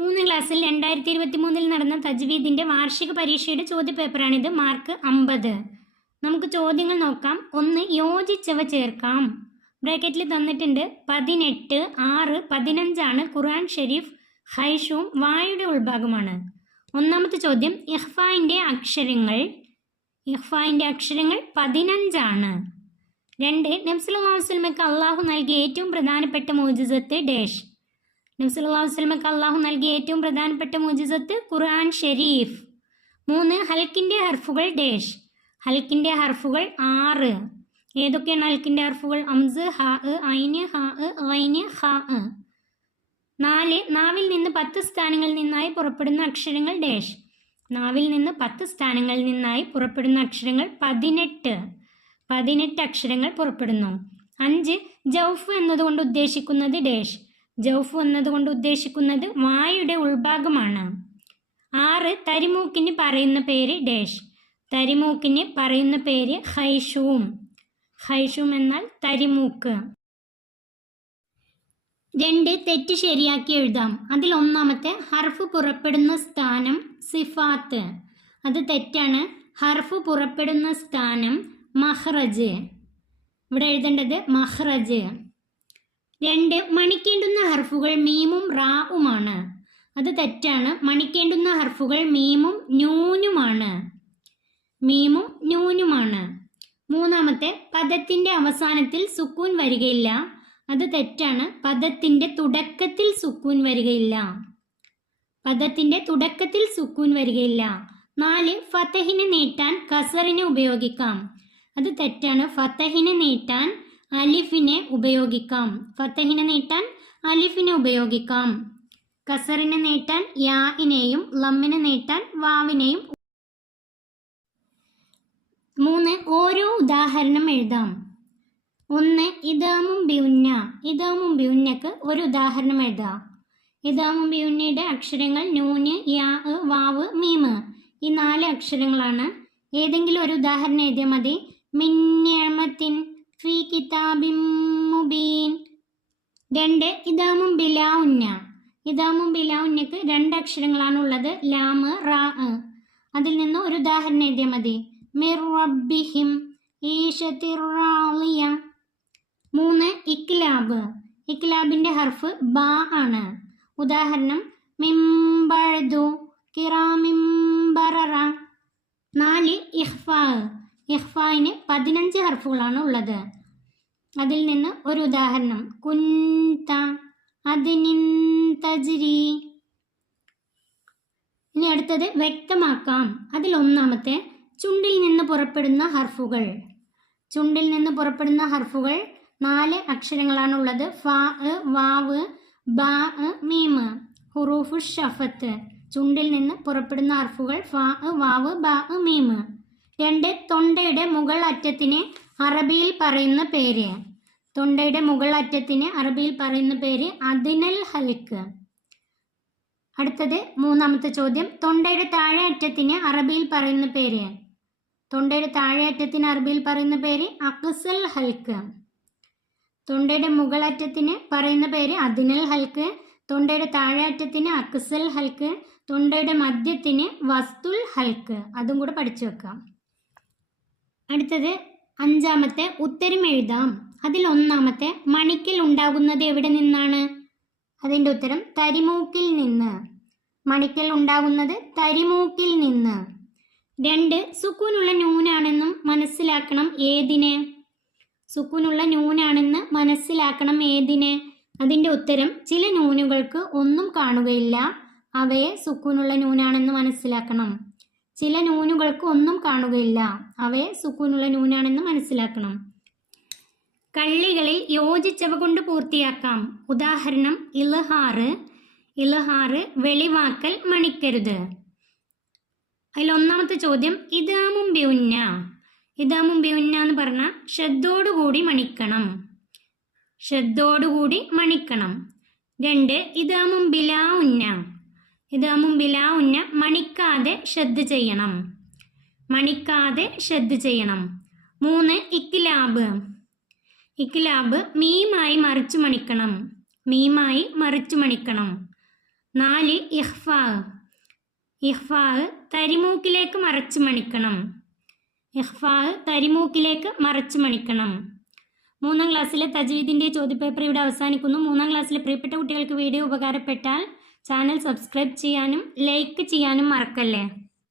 3 ക്ലാസ്സിൽ 2023 നടന്ന തജ്വീദിൻ്റെ വാർഷിക പരീക്ഷയുടെ ചോദ്യപേപ്പറാണിത്. മാർക്ക് 50. നമുക്ക് ചോദ്യങ്ങൾ നോക്കാം. 1. യോജിച്ചവ ചേർക്കാം. ബ്രാക്കറ്റിൽ തന്നിട്ടുണ്ട് 18, 6, 15 ഖുർആൻ ഷരീഫ് ഹൈഷും വായുടെ ഉൾഭാഗമാണ്. ഒന്നാമത്തെ ചോദ്യം, ഇഖ്ഫായിൻ്റെ അക്ഷരങ്ങൾ 15. 2. നബി സല്ലല്ലാഹു അലൈഹി വസല്ലമയ്ക്ക് അള്ളാഹു നൽകിയ ഏറ്റവും പ്രധാനപ്പെട്ട മുഅ്ജിസത്ത് ഡാഷ്. നബി സല്ലല്ലാഹു അലൈഹി വസല്ലമയ്ക്ക് അള്ളാഹു നൽകിയ ഏറ്റവും പ്രധാനപ്പെട്ട മുഅ്ജിസത്ത് ഖുർആൻ ഷരീഫ്. 3. ഹൽക്കിൻ്റെ ഹർഫുകൾ ഡാഷ്. ഹൽക്കിൻ്റെ ഹർഫുകൾ 6. ഏതൊക്കെയാണ് ഹൽക്കിൻ്റെ ഹർഫുകൾ? അംസ്, ഹാ, ഐന്, ഹാ, ഐന്, ഹാ. 4. നാവിൽ നിന്ന് 10 സ്ഥാനങ്ങളിൽ നിന്നായി പുറപ്പെടുന്ന അക്ഷരങ്ങൾ ഡാഷ്. നാവിൽ നിന്ന് 10 സ്ഥാനങ്ങളിൽ നിന്നായി പുറപ്പെടുന്ന അക്ഷരങ്ങൾ 18 അക്ഷരങ്ങൾ പുറപ്പെടുന്നു. 5. ജൗഫ് എന്നതുകൊണ്ട് ഉദ്ദേശിക്കുന്നത് ഡാഷ്. ജൗഫ് എന്നതുകൊണ്ട് ഉദ്ദേശിക്കുന്നത് വായുടെ ഉൾഭാഗമാണ്. 6. തരിമൂക്കിന് പറയുന്ന പേര് ഡാഷ്. തരിമൂക്കിന് പറയുന്ന പേര് ഹൈഷൂം. ഹൈഷൂം എന്നാൽ തരിമൂക്ക്. 2. തെറ്റ് ശരിയാക്കി എഴുതാം. അതിൽ ഒന്നാമത്തെ ഹർഫ് പുറപ്പെടുന്ന സ്ഥാനം സിഫാത്ത്. അത് തെറ്റാണ്. ഹർഫ് പുറപ്പെടുന്ന സ്ഥാനം മഹ്റജ്. ഇവിടെ എഴുതേണ്ടത് മഹ്റജ്. 2. മണിക്കേണ്ടുന്ന ഹർഫുകൾ മീമും റാവുമാണ്. അത് തെറ്റാണ്. മണിക്കേണ്ടുന്ന ഹർഫുകൾ മീമും നൂനുമാണ്. മീമും നൂനുമാണ്. 3. പദത്തിൻ്റെ അവസാനത്തിൽ സുക്കൂൻ വരികയില്ല. അത് തെറ്റാണ്. പദത്തിൻ്റെ തുടക്കത്തിൽ സുക്കൂൻ വരികയില്ല. പദത്തിൻ്റെ തുടക്കത്തിൽ സുക്കൂൻ വരികയില്ല. 4. ഫതഹിനെ നീട്ടാൻ കസറിനെ ഉപയോഗിക്കാം. അത് തെറ്റാണ്. ഫതഹിനെ നീട്ടാൻ അലിഫിനെ ഉപയോഗിക്കാം. ഫതഹിനെ നീട്ടാൻ അലിഫിനെ ഉപയോഗിക്കാം. കസറിനെ നീട്ടാൻ യാഇനെയും ലമ്മിനെ നീട്ടാൻ വാവിനെയും. 3. ഓരോ ഉദാഹരണം എഴുതാം. 1. ഇദാമും ബിഉന്ന. ഇദാമും ബിഉന്നക്ക് ഒരു ഉദാഹരണം എഴുതാം. ഇദാമും ബിഉന്നയുടെ അക്ഷരങ്ങൾ നൂന്, യാ, വാവ്, മീമ്. ഈ 4 അക്ഷരങ്ങളാണ്. ഏതെങ്കിലും ഒരു ഉദാഹരണം എഴുതിയാൽ മതി. മിൻ നിഅമത്തിൻ ഫീ കിതാബിൻ മുബീൻ. 2. ഇദാമും ബിലാ ഉന്ന. ഇദാമും ബിലാ ഉന്നക്ക് 2 അക്ഷരങ്ങളാണ് ഉള്ളത്, ലാമ്, റാ. അതിൽ നിന്ന് ഒരു ഉദാഹരണം എഴുതിയാൽ മതി. മിർ റബ്ബിഹിം ഈശത്തിർ റാളിയ. 3. ഇക്ലാബ്. ഇക്ലാബിൻ്റെ ഹർഫ് ബാ ആണ്. ഉദാഹരണം മിംബഅദു കിറാമിൻ ബററ. 4. ഇഖ്ഫാ. ഇഖ്ഫായിന് 15 ഹർഫുകളാണ് ഉള്ളത്. അതിൽ നിന്ന് ഒരു ഉദാഹരണം കുൻത അദ്നിൻ തജ്രി. ഇനി അടുത്തത് വ്യക്തമാക്കാം. അതിൽ ഒന്നാമത്തെ ചുണ്ടിൽ നിന്ന് പുറപ്പെടുന്ന ഹർഫുകൾ. ചുണ്ടിൽ നിന്ന് പുറപ്പെടുന്ന ഹർഫുകൾ 4 അക്ഷരങ്ങളാണ് ഉള്ളത്. ഫാ, വാവ്, ബാ, മീമ്. ഹുറൂഫു ഷഫത്ത്. ചുണ്ടിൽ നിന്ന് പുറപ്പെടുന്ന ഹർഫുകൾ ഫാ, വാവ്, ബാ, മീമ്. 2. തൊണ്ടയുടെ മുകൾ അറ്റത്തിന് അറബിയിൽ പറയുന്ന പേര്. തൊണ്ടയുടെ മുകൾ അറ്റത്തിന് അറബിയിൽ പറയുന്ന പേര് അദ്നൽ ഹൽക്ക്. അടുത്തത് 3ാമത്തെ ചോദ്യം, തൊണ്ടയുടെ താഴെ അറ്റത്തിന് അറബിയിൽ പറയുന്ന പേര്. തൊണ്ടയുടെ താഴെ അറ്റത്തിന് അറബിയിൽ പറയുന്ന പേര് അഖ്സൽ ഹൽക്ക്. തൊണ്ടയുടെ മുകൾ അറ്റത്തിന് പറയുന്ന പേര് അദ്നൽ ഹൽക്ക്. തൊണ്ടയുടെ താഴെ അറ്റത്തിന് അഖ്സൽ ഹൽക്ക്. തൊണ്ടയുടെ മധ്യത്തിന് വസ്തുൽ ഹൽക്ക്. അതും കൂടെ പഠിച്ചു വെക്കാം. അടുത്തത് 5ാമത്തെ ഉത്തരം എഴുതാം. അതിൽ ഒന്നാമത്തെ മണിക്കൽ ഉണ്ടാകുന്നത് എവിടെ നിന്നാണ്? അതിൻ്റെ ഉത്തരം തരിമൂക്കിൽ നിന്ന്. മണിക്കൽ ഉണ്ടാകുന്നത് തരിമൂക്കിൽ നിന്ന്. 2. സുക്കൂനുള്ള നൂനാണെന്നും മനസ്സിലാക്കണം ഏതിന്? സുക്കൂനുള്ള നൂനാണെന്ന് മനസ്സിലാക്കണം ഏതിന്? അതിൻ്റെ ഉത്തരം ചില നൂനുകൾക്ക് ഒന്നും കാണുകയില്ല. അവയെ സുക്കൂനുള്ള നൂനാണെന്ന് മനസ്സിലാക്കണം. ചില നൂനുകൾക്ക് ഒന്നും കാണുകയില്ല. അവയെ സുക്കൂനുള്ള നൂനാണെന്ന് മനസ്സിലാക്കണം. കള്ളികളിൽ യോജിച്ചവ കൊണ്ട് പൂർത്തിയാക്കാം. ഉദാഹരണം ഇൽഹാറ്. ഇൽഹാറ് വെളിവാക്കൽ, മണിക്കരുത്. അതിൽ ഒന്നാമത്തെ ചോദ്യം ഇദാമും ബിഉന്ന. ഇദാമും ബിഉന്ന എന്ന് പറഞ്ഞാൽ ഷദ്ദോടുകൂടി മണിക്കണം. ഷദ്ദോടുകൂടി മണിക്കണം. 2. ഇദാമും ബിലാ ഉന്ന. ഇദാമും ബിലാ ഉന്ന മണിക്കാതെ ഷദ് ചെയ്യണം. മണിക്കാതെ ഷദ് ചെയ്യണം. 3. ഇക്ലാബ്. ഇക്ലാബ് മീമായി മറിച്ചു മണിക്കണം. മീമായി മറിച്ചു മണിക്കണം. 4 ഇഖ്ഫാ. ഇഖ്ഫാ തരിമൂക്കിലേക്ക് മറച്ചു മണിക്കണം. ഇഖ്ഫാ തരിമൂക്കിലേക്ക് മറച്ചു മണിക്കണം. 3ാം ക്ലാസ്സിലെ തജ്വീദിൻ്റെ ചോദ്യപേപ്പർ ഇവിടെ അവസാനിക്കുന്നു. 3ാം ക്ലാസ്സിലെ പ്രിയപ്പെട്ട കുട്ടികൾക്ക് വീഡിയോ ഉപകാരപ്പെട്ടാൽ ചാനൽ സബ്സ്ക്രൈബ് ചെയ്യാനും ലൈക്ക് ചെയ്യാനും മറക്കല്ലേ.